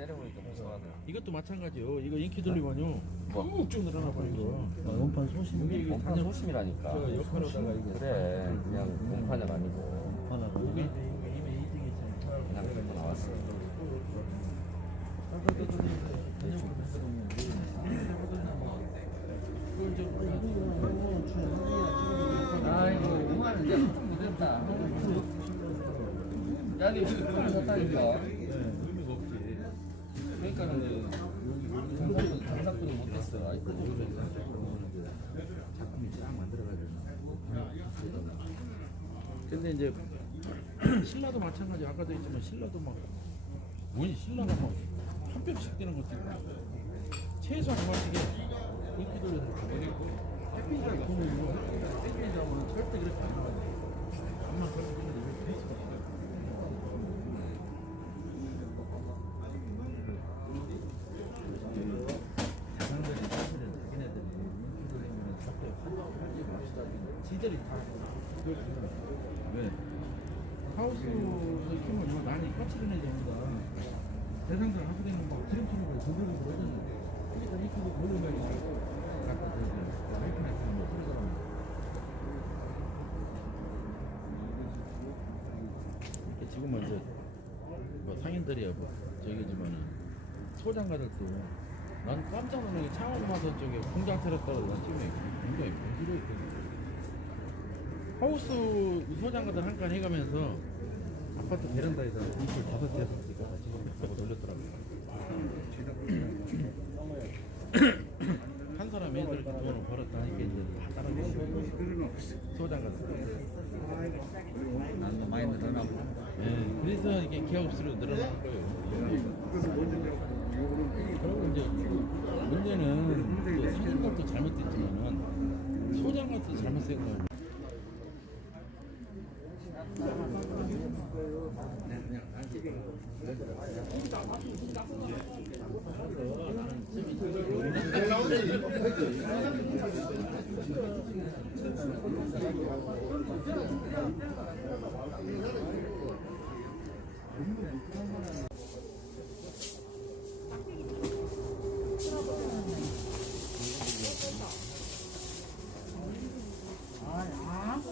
때려보니까 무서워하더라. 이것도 마찬가지요. 이거 인기 돌리면요. 뭐? 쭉쭉 늘어나 버리고. 원판 소심 여기 이게 공판 단연 소심이라니까. 저 옆으로다가 이게 그래, 그냥 공판은 아니고 원판하고 이득이잖아. 그냥 그렇게 나왔어. 아이고, 이제 못했다. 야, 니 우리 그걸 샀다니까. 그러니까는. 근데 이제 신라도 마찬가지. 아까도 했지만 신라도 막 뭐니 신라가 막한 뼘씩 되는 것도 있고 최소 한 마씩에 인기 돌려서 햇빛이가 있으면 햇빛이 잡으면 절대 그렇게 안 나와요. 암만 그렇게 왜 페이스가 없어요? 자상들이 사실은 자기네들이 인기 돌리면 절대 팔 지. 지들이 다. 왜? 하우스 키우면 이거 많이 까칠한 애입니다 대상자 하게 되면 막 드림처럼 조절을 그러잖아. 그러니까 이쪽으로 돌리면 갖다 대고 하이픈에서 뭐 그러더라고. 이렇게 지금은 이제 뭐 상인들이야 뭐 저기지만은 소장가들도 난 깜짝 놀란 게 창원마선 쪽에 공장 차렸다고 난 지금 굉장히 부지러 있거든. 하우스 소장가들 한칸 해가면서 아파트 베란다에다 이불 다섯 개 개가 지금 저거 돌렸더라고요. 한 사람이 이렇게 돈을 벌었다니까 이제 다 따라주시고 소장가들. 난너 많이 늘어나 보다. 예, 그래서 이게 기업수로 늘어난 거예요. 그리고 이제 문제는 또 상인값도 잘못됐지만은 소장값도 잘못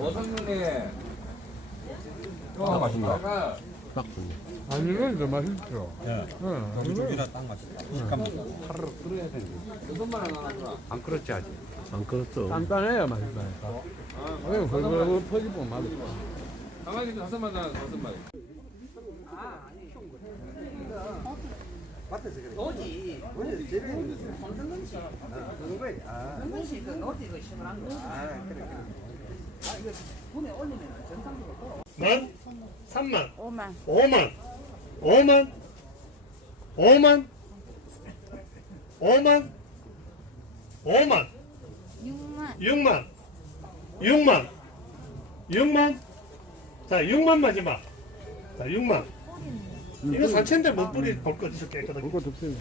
어성님. 아, 맛있나? 아까 아니 이건 더 맛있죠. 예. 응. 고기죽이라 딱 맛있다. 식감. 여섯만 원 나왔구나. 안 그렇지 아직. 안 그렇죠. 단단해야 맛있다니까. 그냥 걸걸 퍼지면 맛있 어. 강아지도 다섯만 원 다섯 마리. 노지. 노지 제일 손등근치. 그거야. 손등근치 그 노지 그 심으란 거. 아 그래 그래. 아 이거 분에 올리면 정상적으로 만? 3만? 5만 5만? 5만? 5만? 5만? 5만? 6만 6만? 6만? 6만? 자, 6만 마지막. 자, 6만. 이거 산채인데 못 뿌리 이렇게 깨끗하게. 그거 덥세요.